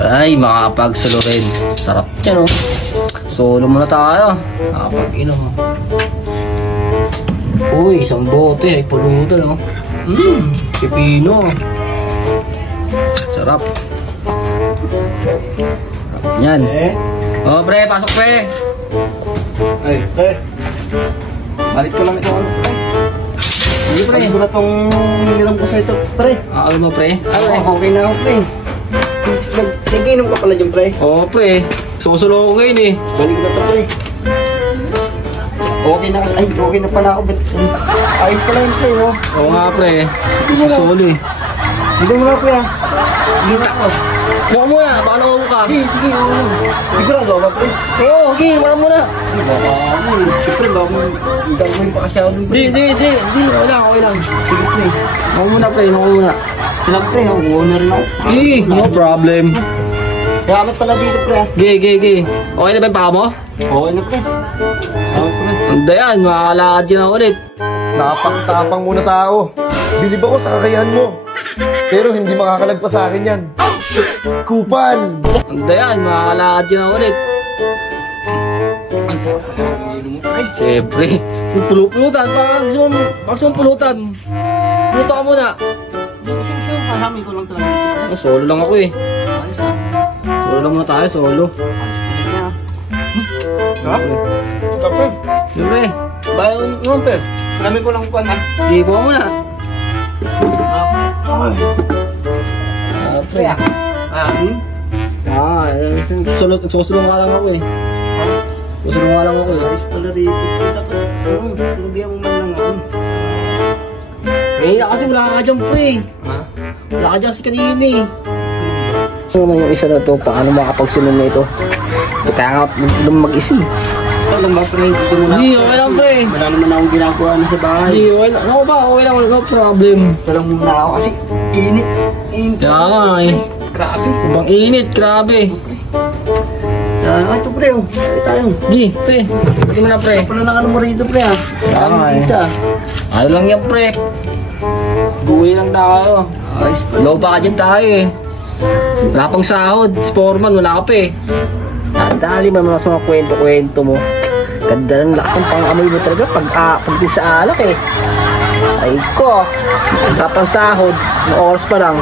Ay, makakapag-solo rin. Sarap yan, oh. Solo muna tayo. Makakapag-inom. Uy, isang bote. Ay, pulutan, oh. Pipino. Sarap. Yan. Oh, pre, pasok, pre. Ay, pre. Balik ko lang ito, ano, pre. Hindi, pre. Balik ko na itong hiniram ko sa ito, pre. Ano mo, pre? Okay na ako, pre. Nag-inom ka pala dyan, pre. Oo, pre. Susulo ko ngayon, eh. Balik ko na ito, pre. Okay na, ay, okay na pala ako. Ayos pala yun, pre, oh. Oo nga, pre. Susulo, eh. Hindi mo na, pre, ah. Hindi na ako. Mukha muna, baka nawawa ka. Sige, sige, oo. Sigurado ba, pre? Oo, okay, wala muna. Siyempre, gagawin pa kasi ako dun, pre. Hindi. Okay lang. Sige, pre. Ako muna, pre. Ako muna. Sila, pre, uuwi na rin ako. No problem. Gamit pala dito, pre, ah. Okay. Okay na ba yung paa mo? Okay na, pre. Okay, pre. Hindi yan, makakalakad yun ako ulit. Tapang-tapang muna tao. Bilib ako sa kakayahan mo. Pero hindi makakalagpas sa akin yan. Kupal! Hindi yan, makakalakad yun ako ulit. Siyempre, pulutan. Bakit mo pulutan? Pulutan ka muna. Pahamin ko lang talaga. Solo lang ako, eh. Solo lang muna tayo, solo. Ha? Kape? Siyempre, Bayan nung, pe. Pahamin ko lang kuwan, ha? hindi ko muna. Pre, ah. Susulong ka lang ako, eh. Susulong ka lang ako, eh. Ayos pala rito. Dapat, tunubihan mo man lang ako. Eh, kasi wala ka dyan, pre. Ha? Wala ka dyan si kanina, eh. So, yung isa na to, paano makapagsunod na ito? Kaya nga, mag-isi. Ito lang ba, pre? Dito muna. Hindi, okay lang, pre. Wala naman akong ginagawa na sa bahay. Hindi, okay lang. Ako ba? Okay lang, no problem. Ito lang muna ako kasi init. Kaya nga, eh. Grabe. Ibang init, grabe. Ito, pre, oh. Ay, tayo. Di, pre. Pati mo na, pre. Pala na ano mo rito, pre, ah. Kaya nga, eh. Dito, ah. Ano lang yan, pre. Gawin lang tayo. Ayos pala. Low budget tayo, eh. Wala pang sahod. Si Foreman, wala ka pa, eh. Dali man mas mga kwento-kwento mo. Ganda ng lakas ng pang-amoy mo talaga pag din sa alak, eh. Ay ko. Wala pang sahod. Oras pa lang.